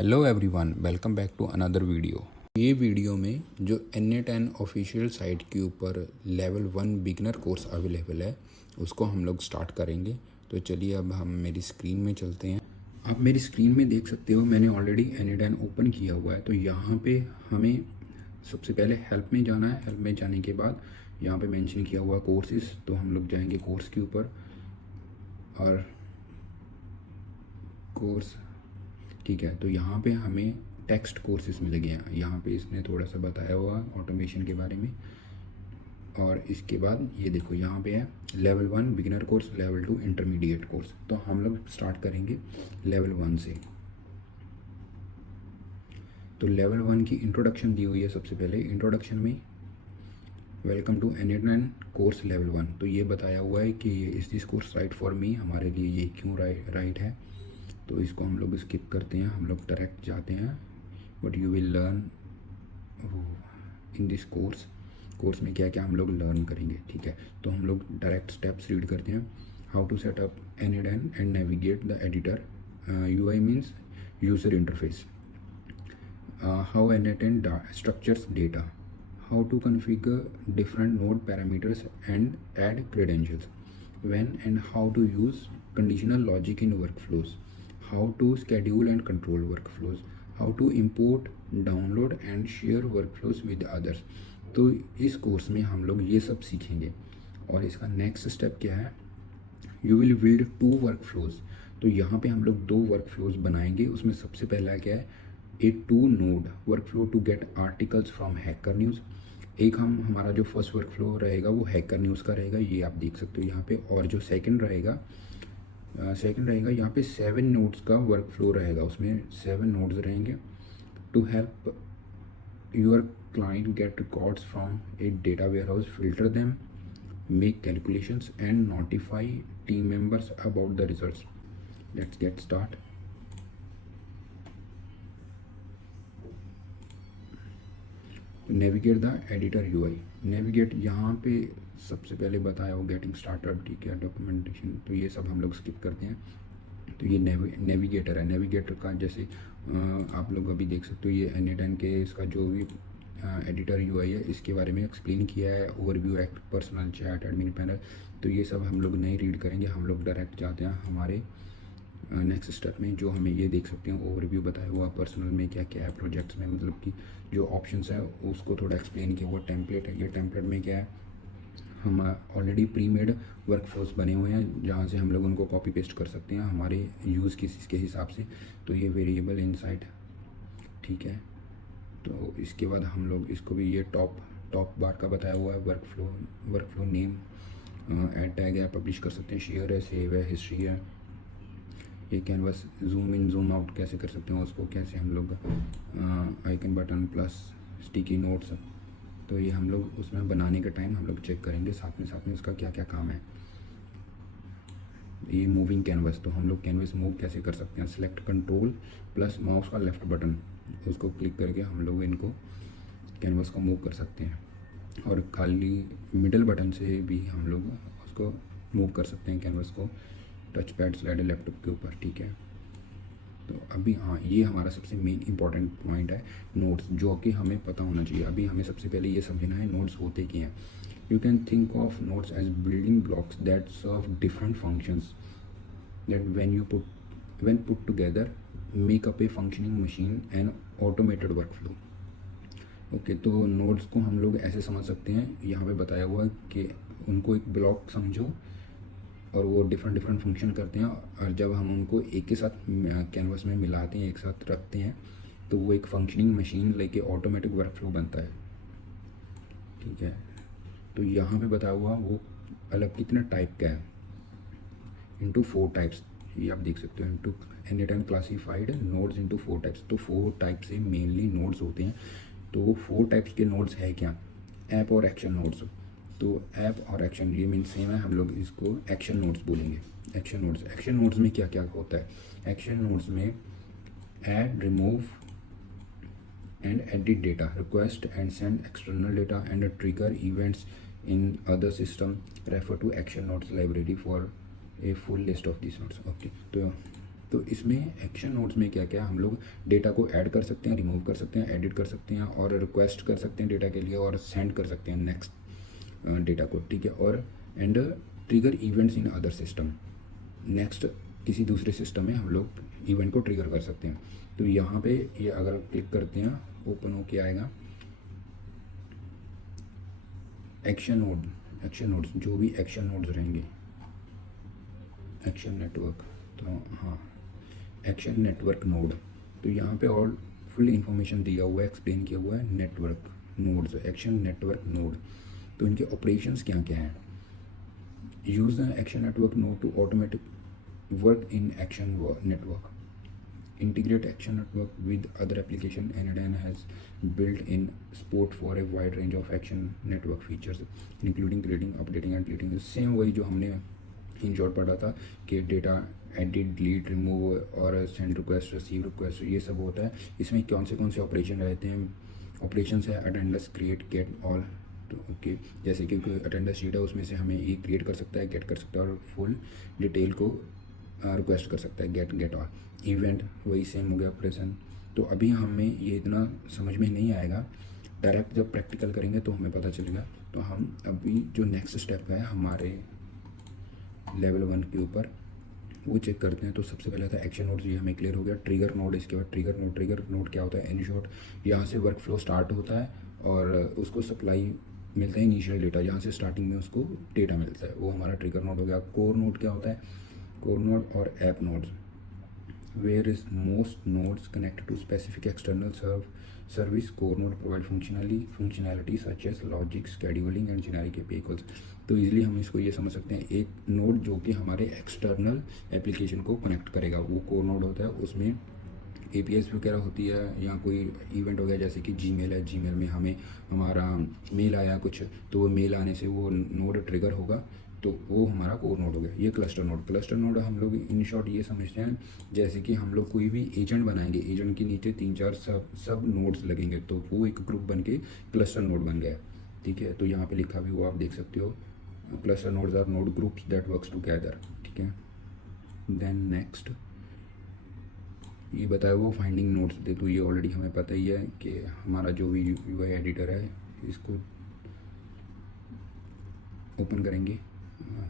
Hello everyone, welcome back to another video. ये video में जो NA10 ऑफिशियल साइट के ऊपर लेवल 1 बिगनर कोर्स अवेलेबल है उसको हम लोग स्टार्ट करेंगे। तो चलिए अब हम मेरी स्क्रीन में चलते हैं। आप मेरी स्क्रीन में देख सकते हो मैंने ऑलरेडी NA10 ओपन किया हुआ है। तो यहाँ पे हमें सबसे पहले हेल्प में जाना है। हेल्प में जाने के बाद यहाँ पे मेंशन किया हुआ कोर्सेज, तो हम लोग जाएंगे कोर्स के ऊपर और कोर्स, ठीक है। तो यहाँ पे हमें टेक्स्ट कोर्सेज मिल गए हैं। यहाँ पे इसने थोड़ा सा बताया हुआ ऑटोमेशन के बारे में। और इसके बाद ये देखो यहाँ पे है level 1 beginner course, level 2 intermediate course. तो हम लोग स्टार्ट करेंगे लेवल 1 से। तो लेवल 1 की इंट्रोडक्शन दी हुई है। सबसे पहले इंट्रोडक्शन में welcome to NA10 course level 1। तो ये बताया हुआ है कि इस this course right for me, हमारे लिए ये क्यों राइट है। तो इसको हम लोग स्किप करते हैं, हम लोग डायरेक्ट जाते हैं what you will learn in this course में क्या क्या हम लोग लर्न करेंगे, ठीक है। तो हम लोग डायरेक्ट स्टेप्स रीड करते हैं। How to set up NA10 and navigate the editor, UI means user interface, how NA10 structures data, how to configure different node parameters and add credentials, when and how to use conditional logic in workflows, how to schedule and control workflows, how to import, download and share workflows with others। तो इस course में हम लोग ये सब सीखेंगे। और इसका नेक्स्ट स्टेप क्या है, यू विल बिल्ड 2 वर्कफ्लोज। तो यहाँ पे हम लोग 2 वर्कफ्लोज बनाएंगे। उसमें सबसे पहला क्या है, a 2 node workflow to get articles from Hacker News. एक हमारा जो फर्स्ट वर्कफ्लो रहेगा वो हैकर न्यूज़ का रहेगा, ये आप देख सकते हो यहाँ पे। और जो सेकंड रहेगा यहाँ पे 7 नोड्स का वर्कफ्लो रहेगा। उसमें 7 नोड्स रहेंगे to help your client get records from a data warehouse, filter them, make calculations and notify team members about the results। Let's get start। Navigate the editor UI। Navigate यहाँ पे सबसे पहले बताया हो getting started, ठीक है, documentation, तो ये सब हम लोग स्किप करते हैं। तो ये नेविगेटर है। नेविगेटर का जैसे आप लोग अभी देख सकते हो ये NA10 के इसका जो भी एडिटर UI है इसके बारे में एक्सप्लेन किया है, overview, act, personal chat, admin panel. तो ये सब हम लोग नहीं रीड करेंगे, हम लोग डायरेक्ट जाते हैं हमारे नेक्स्ट स्टेप में। जो हमें ये देख सकते हैं ओवरव्यू बताया हुआ, पर्सनल में क्या क्या है, प्रोजेक्ट्स में मतलब कि जो ऑप्शंस है उसको थोड़ा एक्सप्लेन किया हुआ। टेम्पलेट है, ये टेम्पलेट में क्या है, हम ऑलरेडी प्री मेड वर्कफ्लोज बने हुए हैं जहाँ से हम लोग उनको कॉपी पेस्ट कर सकते हैं हमारे यूज़ के हिसाब से। तो ये वेरिएबल इनसाइट, ठीक है। तो इसके बाद हम लोग इसको भी ये टॉप बार का बताया हुआ है, वर्कफ्लो नेम, ऐड टैग है, पब्लिश कर सकते हैं, शेयर है, सेव है, हिस्ट्री है। ये canvas zoom in zoom out कैसे कर सकते हैं उसको, कैसे हम लोग icon button plus sticky notes, तो ये हम लोग उसमें बनाने के टाइम हम लोग चेक करेंगे साथ में उसका क्या क्या काम है। ये मूविंग कैनवस, तो हम लोग कैनवस मूव कैसे कर सकते हैं, सेलेक्ट कंट्रोल प्लस माउस का लेफ्ट बटन, उसको क्लिक करके हम लोग इनको कैनवस को मूव कर सकते हैं। और खाली मिडल बटन से भी हम लोग उसको मूव कर सकते हैं कैनवस को, टच पैड स्लाइडर लैपटॉप के ऊपर, ठीक है। तो अभी हाँ, ये हमारा सबसे मेन इंपॉर्टेंट पॉइंट है नोट्स, जो कि हमें पता होना चाहिए। अभी हमें सबसे पहले ये समझना है नोट्स होते क्या हैं। You can think of notes as building blocks that serve different functions that when put together make up a functioning machine and automated workflow। Okay, तो नोड्स को हम लोग ऐसे समझ सकते हैं, यहाँ पे बताया हुआ है कि उनको एक ब्लॉक समझो और वो डिफरेंट फंक्शन करते हैं। और जब हम उनको एक के साथ कैनवस में मिलाते हैं, एक साथ रखते हैं, तो वो एक फंक्शनिंग मशीन लेके ऑटोमेटिक वर्कफ्लो बनता है, ठीक है। तो यहाँ पे बताया हुआ वो अलग कितने टाइप का है, इंटू 4 टाइप्स, ये आप देख सकते हो। Into NA10 classified nodes into 4 types. तो 4 टाइप से मेनली नोड्स होते हैं। तो 4 टाइप्स के नोड्स है क्या, ऐप और एक्शन नोड्स। तो ऐप और एक्शन ये मीन सेम है, हम लोग इसको एक्शन नोड्स बोलेंगे। एक्शन नोड्स में क्या क्या होता है, एक्शन नोड्स में add, remove and edit data, request and send external data and trigger events in other system, refer to action nodes library for a full list of this nodes. Okay, तो तो इसमें action nodes में क्या क्या हम लोग data को add कर सकते हैं, रिमूव कर सकते हैं, एडिट कर सकते हैं और रिक्वेस्ट कर सकते हैं डेटा के लिए और सेंड कर सकते हैं नेक्स्ट डेटा को, ठीक है। और and trigger events in other system, next किसी दूसरे सिस्टम में हम लोग इवेंट को ट्रिगर कर सकते हैं। तो यहाँ पे ये अगर क्लिक करते हैं ओपन हो के आएगा एक्शन नोड्स जो भी एक्शन नोड्स रहेंगे, एक्शन नेटवर्क, तो हाँ एक्शन नेटवर्क नोड। तो यहाँ पे और फुल इंफॉर्मेशन दिया हुआ है, एक्सप्लेन किया हुआ है network nodes, action network node. तो इनके ऑपरेशंस क्या क्या हैं। Use the action network node to automatic work in action network, integrate action network with other application. NDN has built-in support for a wide range of action network features including creating, updating and deleting. Same वही जो हमने in short पढ़ा था कि data edit, delete, remove और send request, receive request, ये सब होता है। इसमें कौन से ऑपरेशन रहते हैं। ऑपरेशन है अटेंडेंस, क्रिएट, गेट, ऑल। तो ओके, जैसे कि कोई अटेंडेंस शीट है उसमें से हमें ये क्रिएट कर सकता है, गेट कर सकता है और फुल डिटेल को रिक्वेस्ट कर सकता है, गेट ऑल। इवेंट वही सेम हो गया ऑपरेशन। तो अभी हमें ये इतना समझ में नहीं आएगा, डायरेक्ट जब प्रैक्टिकल करेंगे तो हमें पता चलेगा। तो हम अभी जो नेक्स्ट स्टेप है हमारे लेवल 1 के ऊपर वो चेक करते हैं। तो सबसे पहले था एक्शन नोड, ये हमें क्लियर हो गया। ट्रिगर नोड, इसके बाद ट्रिगर नोड क्या होता है। इन शॉर्ट यहाँ से वर्क फ्लो स्टार्ट होता है और उसको सप्लाई मिलता है इनिशियल डेटा, जहाँ से स्टार्टिंग में उसको डेटा मिलता है, वो हमारा ट्रिगर नोड हो गया। कोर नोड क्या होता है। कोर नोड और app nodes, where is most nodes connected to specific external service. Core node provide functionality such as logic, scheduling and generic API calls. तो इजीली हम इसको ये समझ सकते हैं, एक नोड जो कि हमारे एक्सटर्नल एप्लीकेशन को कनेक्ट करेगा वो कोर नोड होता है। उसमें APIs वगैरह होती है, या कोई इवेंट हो गया जैसे कि जीमेल है, जीमेल में हमें हमारा मेल आया कुछ, तो वो मेल आने से वो नोड ट्रिगर होगा, तो वो हमारा कोर नोड हो गया। ये क्लस्टर नोड हम लोग इन शॉर्ट ये समझते हैं जैसे कि हम लोग कोई भी एजेंट बनाएंगे, एजेंट के नीचे 3-4 सब नोड्स लगेंगे, तो वो एक ग्रुप बन के क्लस्टर नोड बन गया, ठीक है। तो यहाँ पे लिखा भी हुआ आप देख सकते हो, cluster nodes are node groups that works together, ठीक है। देन नेक्स्ट ये बताया वो फाइंडिंग नोड्स दे, तो ये ऑलरेडी हमें पता ही है कि हमारा जो भी UI एडिटर है इसको ओपन करेंगे,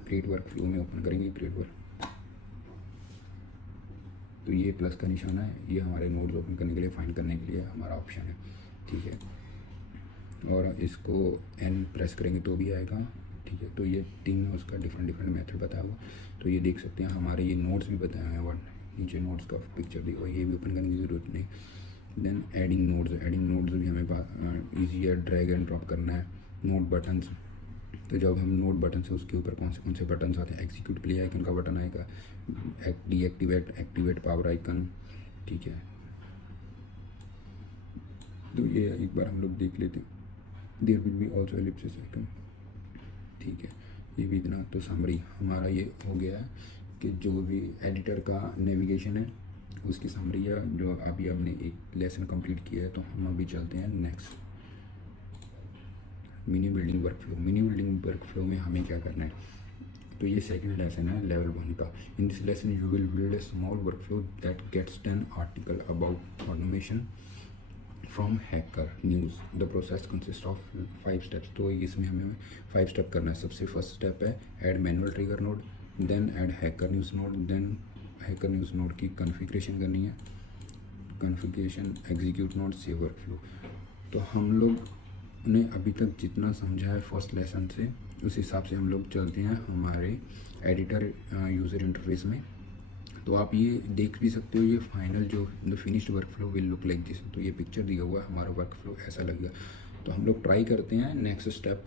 क्रिएट वर्क फ्लो में ओपन करेंगे क्रिएट वर्क, तो ये प्लस का निशान है, ये हमारे नोड्स ओपन करने के लिए, फाइंड करने के लिए हमारा ऑप्शन है, ठीक है। और इसको N प्रेस करेंगे तो भी आएगा, ठीक है। तो ये 3 उसका डिफरेंट मेथड बताया हुआ, तो ये देख सकते हैं हमारे ये नोड्स भी बताए हैं और नीचे नोड्स का पिक्चर दिया हुआ, ये भी ओपन करने की ज़रूरत नहीं। देन एडिंग नोड्स भी हमें ईजी है, ड्रैग एंड ड्रॉप करना है। नोड बटन्स, तो जब हम नोड बटन से उसके ऊपर कौन से बटन आते हैं, एग्जीक्यूट प्ले आइकन का बटन आएगा, डीएक्टिवेट, एक्टिवेट पावर आइकन, ठीक है। तो ये एक बार हम लोग देख लेते हैं। There will be also ellipsis icon, ठीक है। ये भी इतना तो समरी हमारा ये हो गया है कि जो भी एडिटर का नेविगेशन है उसकी समरी है, जो अभी हमने एक लेसन कंप्लीट किया है। तो हम अभी चलते हैं next, mini building work flow में हमें क्या करना है। तो ये सेकंड लेसन है लेवल 1 का। In this lesson you will build a small work flow that gets 10 article about automation from Hacker News. The process consist of 5 steps. तो इसमें हमें 5 स्टेप करना है। सबसे फर्स्ट स्टेप है add manual trigger node, then add Hacker News node, then Hacker News node की configuration करनी है, configuration, execute node, save work flow. तो हम लोग ने अभी तक जितना समझा है फर्स्ट लेसन से, उस हिसाब से हम लोग चलते हैं हमारे एडिटर यूज़र इंटरफेस में। तो आप ये देख भी सकते हो, ये फाइनल जो the finished work flow will look like this. तो ये पिक्चर दिया हुआ है, हमारा वर्क फ्लो ऐसा लगेगा। तो हम लोग ट्राई करते हैं नेक्स्ट स्टेप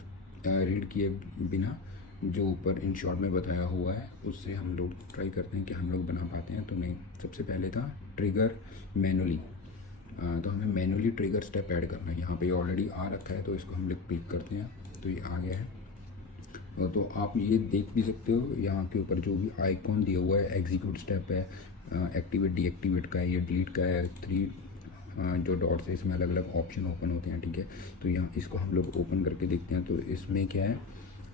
रीड किए बिना, जो ऊपर इन शॉर्ट में बताया हुआ है उससे हम लोग ट्राई करते हैं कि हम लोग बना पाते हैं। तो नहीं, सबसे पहले था ट्रिगर मैनुअली, तो हमें मैनुअली ट्रिगर स्टेप ऐड करना है। यहाँ पे ऑलरेडी आ रखा है, तो इसको हम लोग क्लिक करते हैं तो ये आ गया है। तो आप ये देख भी सकते हो यहाँ के ऊपर जो भी आइकॉन दिया हुआ है, एग्जीक्यूट स्टेप है, एक्टिवेट डीएक्टिवेट का है, ये डिलीट का है, 3 जो डॉट्स है इसमें अलग अलग ऑप्शन ओपन होते हैं, ठीक है। तो यहाँ इसको हम लोग ओपन करके देखते हैं। तो इसमें क्या है,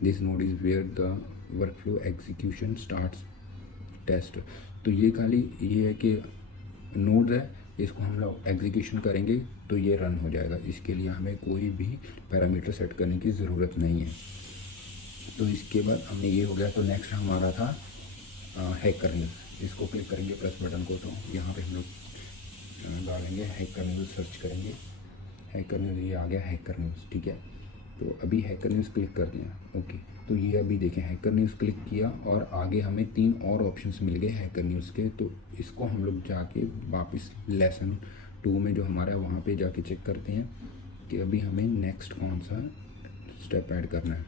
this node is where the work flow execution starts test. तो ये खाली ये है कि नोड है, इसको हम लोग एग्जीक्यूशन करेंगे तो ये रन हो जाएगा। इसके लिए हमें कोई भी पैरामीटर सेट करने की ज़रूरत नहीं है। तो इसके बाद हमने ये हो गया। तो नेक्स्ट हमारा था हैकर न्यूज़। इसको क्लिक करेंगे प्लस बटन को, तो यहाँ पे हम लोग डालेंगे हैकर न्यूज़, सर्च करेंगे हैकर न्यूज़, ये आ गया हैकर न्यूज़। ठीक है, तो अभी हैकर न्यूज़ क्लिक कर दिया। ओके, तो ये अभी देखें हैकर न्यूज़ क्लिक किया और आगे हमें 3 और ऑप्शंस मिल गए हैकर न्यूज़ के। तो इसको हम लोग जाके वापस लेसन 2 में जो हमारा है वहाँ पे जाके चेक करते हैं कि अभी हमें नेक्स्ट कौन सा स्टेप ऐड करना है।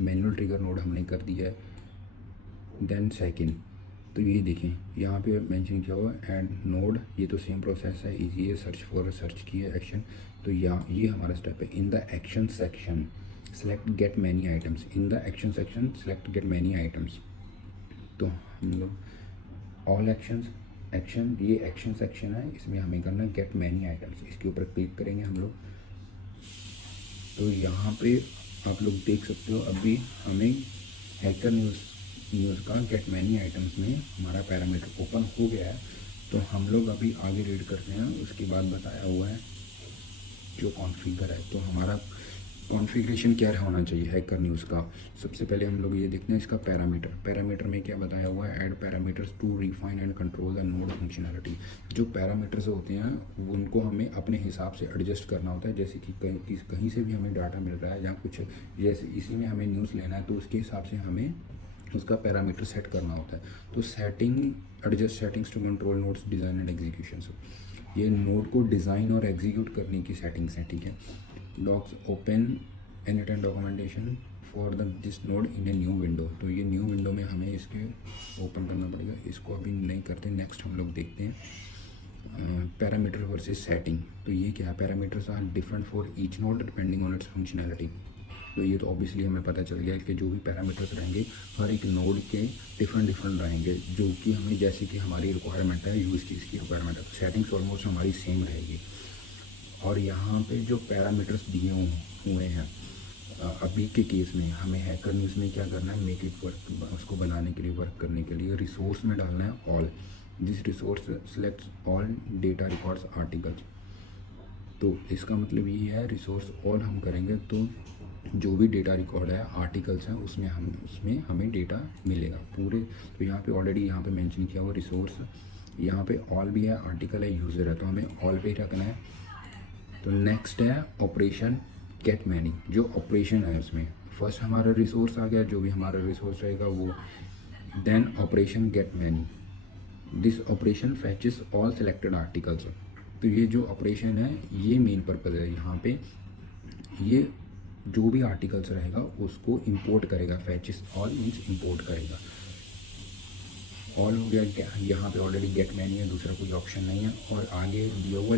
मैनुअल ट्रिगर नोड हमने कर दिया है। देन सेकंड, तो ये देखें यहाँ पे मेंशन किया हुआ ऐड नोड, ये तो सेम प्रोसेस है, इजी है, सर्च फॉर सर्च की है एक्शन। तो यहाँ ये हमारा स्टेप है। In the action section select gate many items, in the action section select gate many items. तो हम लोग ऑल एक्शंस एक्शन, ये एक्शन सेक्शन है, इसमें हमें करना गेट मैनी आइटम्स। इसके ऊपर क्लिक करेंगे हम लोग। तो यहाँ पे आप लोग देख सकते हो अभी हमें हैकर न्यूज़ का गेट मैनी आइटम्स में हमारा पैरामीटर ओपन हो गया है। तो हम लोग अभी आगे रीड करते हैं। उसके बाद बताया हुआ है जो कॉन्फ़िगर है, तो हमारा कॉन्फ़िगरेशन क्या होना चाहिए हैकर न्यूज़ का। सबसे पहले हम लोग ये देखते हैं इसका पैरामीटर में क्या बताया हुआ है, add parameters to refine and control the node functionality. जो पैरामीटर्स होते हैं उनको हमें अपने हिसाब से एडजस्ट करना होता है। जैसे कि कहीं से भी हमें डाटा मिल रहा है या कुछ, जैसे इसी में हमें न्यूज़ लेना है तो उसके हिसाब से हमें उसका पैरामीटर सेट करना होता है। तो setting adjust settings to control nodes design and execution, ये नोड को डिज़ाइन और एग्जीक्यूट करने की सेटिंग्स हैं। ठीक है, docs open anytime documentation for the this node in a new window. तो ये न्यू विंडो में हमें इसके ओपन करना पड़ेगा। इसको अभी नहीं करते, नेक्स्ट हम लोग देखते हैं पैरामीटर वर्सेस सेटिंग। तो ये क्या है, parameters are different for each node depending on its functionality. तो ये तो ऑब्वियसली हमें पता चल गया कि जो भी पैरामीटर्स रहेंगे हर एक नोड के डिफरेंट रहेंगे, जो कि हमें जैसे कि हमारी रिक्वायरमेंट है, यूज़ केस की रिक्वायरमेंट है। सेटिंग्स ऑलमोस्ट हमारी सेम रहेगी। और यहाँ पे जो पैरामीटर्स दिए हुए हैं अभी के केस में हमें हैकर न्यूज़ में क्या करना है, मेक इट वर्क, उसको बनाने के लिए, वर्क करने के लिए रिसोर्स में डालना है all. This resource selects all data records articles. तो इसका मतलब ये है रिसोर्स ऑल हम करेंगे तो जो भी डेटा रिकॉर्ड है आर्टिकल्स हैं उसमें हमें डेटा मिलेगा पूरे। तो यहाँ पे ऑलरेडी यहाँ पे मेंशन किया हुआ रिसोर्स, यहाँ पे ऑल भी है, आर्टिकल है, यूज़र है, तो हमें ऑल पे ही रखना है। तो नेक्स्ट है ऑपरेशन गेट मैनी। जो ऑपरेशन है उसमें फर्स्ट हमारा रिसोर्स आ गया, जो भी हमारा रिसोर्स रहेगा वो, then operation get many, this operation fetches all selected articles. तो ये जो ऑपरेशन है ये मेन पर्पज़ है। यहाँ पे ये जो भी आर्टिकल्स रहेगा उसको इंपोर्ट करेगा, फैचेस ऑल मीन्स इंपोर्ट करेगा। ऑल हो गया, यहाँ पे ऑलरेडी गेट मैनी है, दूसरा कोई ऑप्शन नहीं है। और आगे दिया हुआ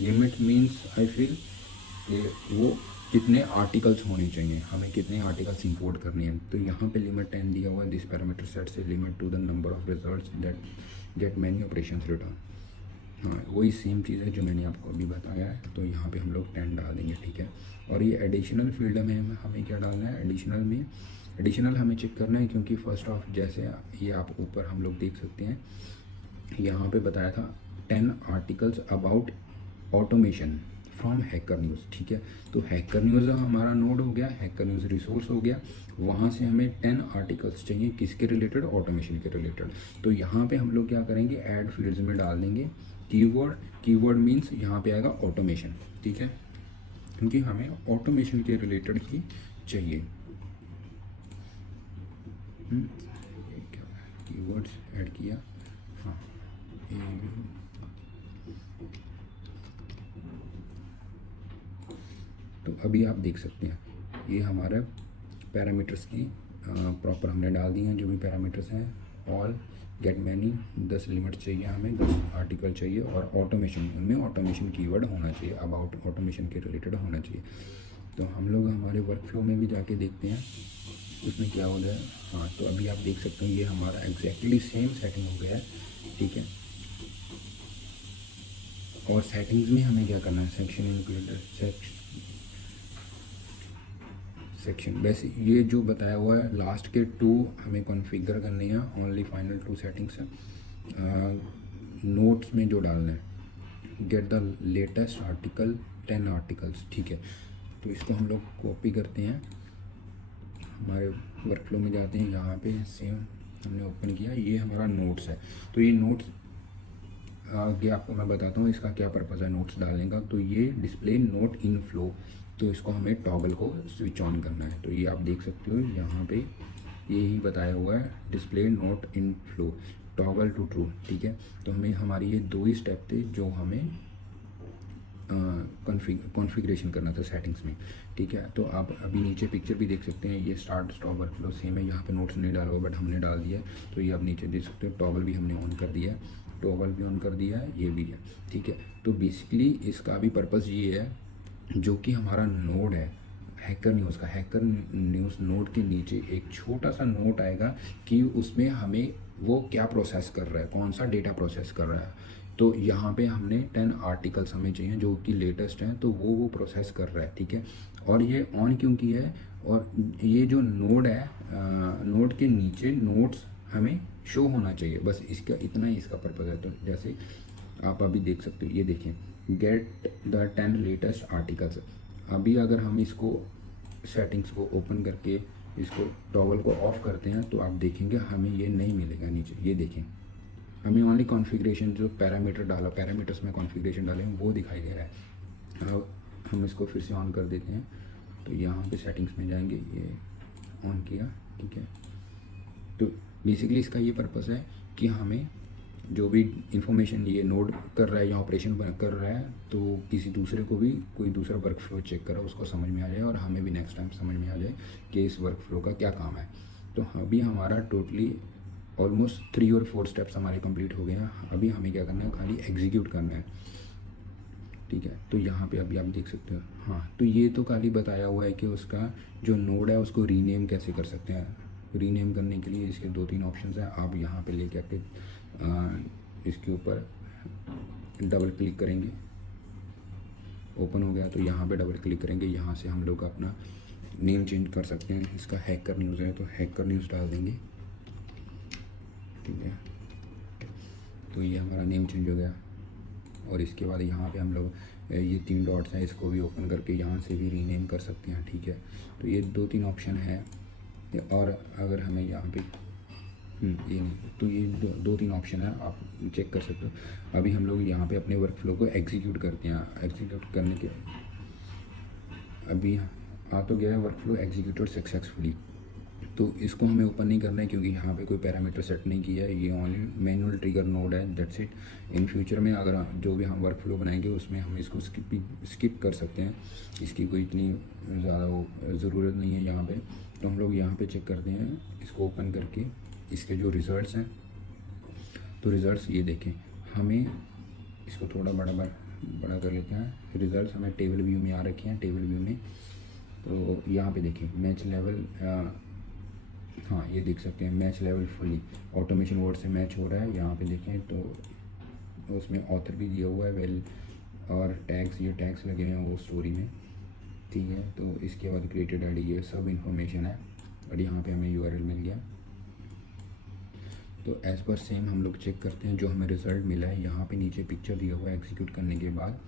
लिमिट मीन्स आई फील कि वो कितने आर्टिकल्स होने चाहिए, हमें कितने आर्टिकल्स इंपोर्ट करने हैं। तो यहाँ पे लिमिट 10 दिया हुआ है। This parameter sets limit to the number of results that get many operations return. हाँ, वही सेम चीज़ है जो मैंने आपको अभी बताया है। तो यहाँ पे हम लोग 10 डाल देंगे। ठीक है, और ये एडिशनल फील्ड में हमें क्या डालना है, एडिशनल हमें चेक करना है, क्योंकि फर्स्ट ऑफ जैसे ये आप ऊपर हम लोग देख सकते हैं यहाँ पे बताया था 10 articles about automation from Hacker news. ठीक है, तो हैकर न्यूज़ हमारा नोड हो गया, हैकर न्यूज़ रिसोर्स हो गया, वहाँ से हमें 10 आर्टिकल्स चाहिए किसके रिलेटेड, ऑटोमेशन के रिलेटेड। तो यहाँ पे हम लोग क्या करेंगे, ऐड फील्ड्स में डाल देंगे कीवर्ड मीन्स यहाँ पे आएगा ऑटोमेशन। ठीक है, क्योंकि हमें ऑटोमेशन के रिलेटेड ही चाहिए। क्या कीवर्ड्स ऐड किया, हाँ तो अभी आप देख सकते हैं ये हमारे पैरामीटर्स की प्रॉपर हमने डाल दी हैं जो भी पैरामीटर्स हैं। ऑल गेट मैनी 10 लिमिट चाहिए हमें, 10 आर्टिकल चाहिए, और ऑटोमेशन, उनमें ऑटोमेशन कीवर्ड होना चाहिए, अबाउट ऑटोमेशन के रिलेटेड होना चाहिए। तो हम लोग हमारे वर्क फ्लो में भी जाके देखते हैं उसमें क्या होता है। हाँ, तो अभी आप देख सकते हैं ये हमारा एग्जैक्टली सेम सेटिंग हो गया है। ठीक है, और सेटिंग्स में हमें क्या करना है, सेक्शन सेक्शन। वैसे ये जो बताया हुआ है लास्ट के 2 हमें कॉन्फ़िगर करने हैं, ओनली फाइनल 2 सेटिंग्स हैं नोट्स में जो डालना है। Get the latest article 10 articles, ठीक है। तो इसको हम लोग कॉपी करते हैं, हमारे वर्कफ्लो में जाते हैं, यहाँ पे सेम हमने ओपन किया, ये हमारा नोट्स है। तो ये नोट्स आगे आपको मैं बताता हूँ इसका क्या पर्पज़ है नोट्स डालने का। तो ये डिस्प्ले नोट इन फ्लो, तो इसको हमें टॉगल को स्विच ऑन करना है। तो ये आप देख सकते हो यहाँ पे यही बताया हुआ है, display note in flow toggle to true, ठीक है। तो हमें हमारी ये 2 ही स्टेप थे जो हमें कॉन्फ़िगरेशन करना था सेटिंग्स में, ठीक है। तो आप अभी नीचे पिक्चर भी देख सकते हैं, ये स्टार्ट स्टॉप वर्कफ्लो सेम है, यहाँ पे नोट्स नहीं डाला हुआ बट हमने डाल दिया है। तो ये आप नीचे देख सकते हो, टॉगल भी हमने ऑन कर दिया है, टॉगल भी ऑन कर दिया है, ये भी है, ठीक है। तो बेसिकली इसका भी पर्पज़ ये है, जो कि हमारा नोड है हैकर न्यूज़ का, हैकर न्यूज़ नोड के नीचे एक छोटा सा नोट आएगा कि उसमें हमें वो क्या प्रोसेस कर रहा है, कौन सा डेटा प्रोसेस कर रहा है। तो यहाँ पे हमने 10 आर्टिकल्स हमें चाहिए जो कि लेटेस्ट हैं, तो वो प्रोसेस कर रहा है, ठीक है। और ये ऑन क्यों किया है, और ये जो नोड है नोड के नीचे नोट्स हमें शो होना चाहिए, बस इसका इतना ही इसका पर्पज़ है। तो जैसे आप अभी देख सकते हो, ये देखें, गेट द 10 लेटेस्ट आर्टिकल्स। अभी अगर हम इसको सेटिंग्स को ओपन करके इसको टॉगल को ऑफ करते हैं तो आप देखेंगे हमें ये नहीं मिलेगा नीचे। ये देखें, हमें ओनली कॉन्फ़िगरेशन जो पैरामीटर डाला, पैरामीटर्स में कॉन्फ़िगरेशन डाले हैं वो दिखाई दे रहा है। अब हम इसको फिर से ऑन कर देते हैं, तो यहाँ पे सेटिंग्स में जाएंगे, ये ऑन किया, ठीक है। तो बेसिकली इसका ये पर्पज़ है कि हमें जो भी इंफॉर्मेशन ये नोड कर रहा है या ऑपरेशन कर रहा है, तो किसी दूसरे को भी कोई दूसरा वर्क फ्लो चेक कर रहा है उसको समझ में आ जाए, और हमें भी नेक्स्ट टाइम समझ में आ जाए कि इस वर्क फ्लो का क्या काम है। तो अभी हमारा टोटली ऑलमोस्ट 3 और 4 स्टेप्स हमारे कंप्लीट हो गए हैं। अभी हमें क्या करना है, खाली एग्जीक्यूट करना है, ठीक है। तो यहाँ पे अभी आप देख सकते हो, हाँ, तो ये तो खाली बताया हुआ है कि उसका जो नोड है उसको रीनेम कैसे कर सकते हैं। रीनेम करने के लिए इसके 2-3 ऑप्शंस हैं, आप यहाँ पे लेके आके इसके ऊपर डबल क्लिक करेंगे, ओपन हो गया। तो यहाँ पे डबल क्लिक करेंगे, यहाँ से हम लोग अपना नेम चेंज कर सकते हैं। इसका हैकर न्यूज़ है तो हैकर न्यूज़ डाल देंगे, ठीक है। तो ये हमारा नेम चेंज हो गया, और इसके बाद यहाँ पे हम लोग ये 3 डॉट्स हैं, इसको भी ओपन करके यहाँ से भी रीनेम कर सकते हैं, ठीक है। तो ये 2-3 ऑप्शन है, और अगर हमें यहाँ पे ये नहीं, तो ये 2-3 ऑप्शन है, आप चेक कर सकते हो। अभी हम लोग यहाँ पे अपने वर्क फ्लो को एग्जीक्यूट करते हैं। एग्जीक्यूट करने के अभी आ तो गया है वर्क फ्लो एग्जीक्यूटेड सक्सेसफुली, तो इसको हमें ओपन नहीं करना है क्योंकि यहाँ पे कोई पैरामीटर सेट नहीं किया है, ये ओनली मैनुअल ट्रिगर नोड है, दैट्स इट। इन फ्यूचर में अगर जो भी हम वर्क फ्लो बनाएंगे उसमें हम इसको स्किप कर सकते हैं, इसकी कोई इतनी ज़्यादा ज़रूरत नहीं है यहाँ पे। तो हम लोग यहाँ पे चेक करते हैं, इसको ओपन करके इसके जो रिज़ल्ट्स हैं, तो रिज़ल्ट्स ये देखें, हमें इसको थोड़ा बड़ा कर लेते हैं। रिज़ल्ट्स हमें टेबल व्यू में आ रखे हैं, टेबल व्यू में। तो यहाँ पे देखें मैच लेवल, हाँ ये देख सकते हैं match level fully automation word से मैच हो रहा है। यहाँ पे देखें तो उसमें ऑथर भी दिया हुआ है, वेल, और टैग्स, ये टैग्स लगे हैं वो स्टोरी में, ठीक है। तो इसके बाद क्रिएटेड आईडी, ये सब इन्फॉर्मेशन है, और यहाँ पे हमें यूआरएल मिल गया। तो एज़ पर सेम हम लोग चेक करते हैं जो हमें रिज़ल्ट मिला है। यहाँ पे नीचे पिक्चर दिया हुआ है एग्जीक्यूट करने के बाद,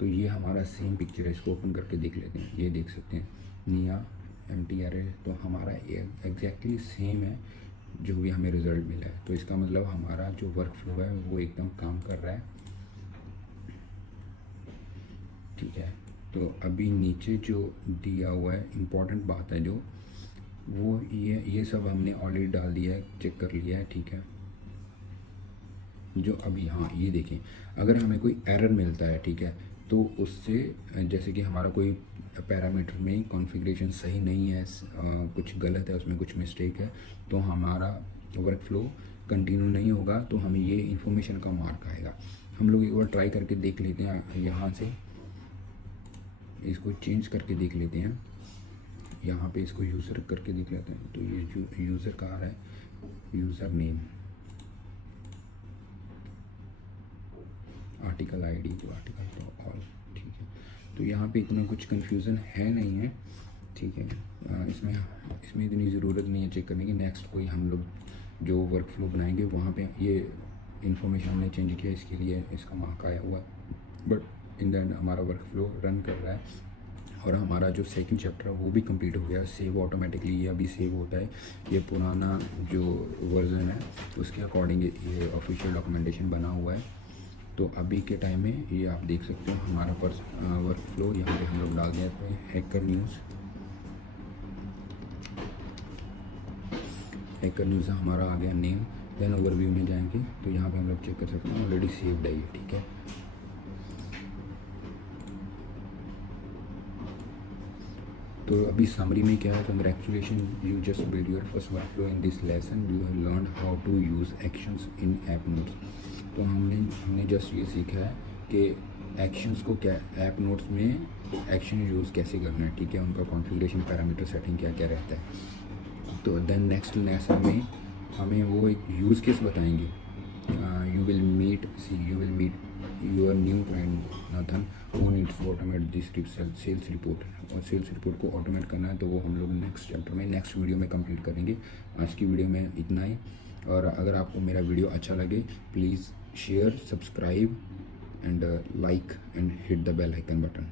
तो ये हमारा सेम पिक्चर है, इसको ओपन करके देख लेते हैं। ये देख सकते हैं निया MTRA, तो हमारा एग्जैक्टली सेम है जो भी हमें रिज़ल्ट मिला है। तो इसका मतलब हमारा जो वर्क फ्लो है वो एकदम काम कर रहा है, ठीक है। तो अभी नीचे जो दिया हुआ है इम्पॉर्टेंट बात है जो वो ये सब हमने ऑलरेडी डाल दिया है, चेक कर लिया है, ठीक है। जो अभी, हाँ ये देखें, अगर हमें कोई एरर मिलता है, ठीक है, तो उससे जैसे कि हमारा कोई पैरामीटर में कॉन्फ़िगरेशन सही नहीं है, कुछ गलत है उसमें, कुछ मिस्टेक है, तो हमारा वर्क फ्लो कंटिन्यू नहीं होगा, तो हमें ये इन्फॉर्मेशन का मार्क आएगा। हम लोग एक बार ट्राई करके देख लेते हैं, यहाँ से इसको चेंज करके देख लेते हैं, यहाँ पे इसको यूज़र करके देख लेते हैं। तो ये जो यूज़र का आ रहा है, यूज़र नेम, आर्टिकल आईडी, तो आर्टिकल तो ऑल, ठीक है। तो यहाँ पे इतना कुछ कन्फ्यूज़न है नहीं है, ठीक है। इसमें इसमें इतनी ज़रूरत नहीं है चेक करने की। नेक्स्ट कोई हम लोग जो वर्क फ्लो बनाएंगे वहाँ पे ये इन्फॉर्मेशन हमने चेंज किया, इसके लिए इसका मार्क आया हुआ, बट इन द एंड हमारा वर्क फ्लो रन कर रहा है और हमारा जो सेकंड चैप्टर है वो भी कंप्लीट हो गया। सेव ऑटोमेटिकली ये अभी सेव होता है। ये पुराना जो वर्जन है उसके अकॉर्डिंग ये ऑफिशियल डॉक्यूमेंटेशन बना हुआ है। तो अभी के टाइम में ये आप देख सकते हो हमारा वर्क फ्लो यहाँ पे हम लोग डाल देते हैं। हैकर न्यूज़ हमारा आ गया नेम। देन ओवरव्यू में जाएंगे तो यहाँ पे हम लोग चेक कर सकते हैं ऑलरेडी सेव्ड है ये, ठीक है। तो अभी समरी में क्या है, congratulation you just build your first work flow in this lesson, you have learn how to use actions in app notes. तो हमने जस्ट ये सीखा है कि एक्शंस को क्या ऐप नोट्स में एक्शन यूज़ कैसे करना है, ठीक है। उनका कॉन्फ़िगरेशन पैरामीटर सेटिंग क्या क्या रहता है। तो देन नेक्स्ट लेसन में हमें वो एक यूज़ केस बताएंगे। You will meet your new client Nathan who needs to automate this sales report, और सेल्स रिपोर्ट को ऑटोमेट करना है तो वो हम लोग नेक्स्ट चैप्टर में नेक्स्ट वीडियो में कंप्लीट करेंगे। आज की वीडियो में इतना ही, और अगर आपको मेरा वीडियो अच्छा लगे please share, subscribe and like and hit the bell icon button.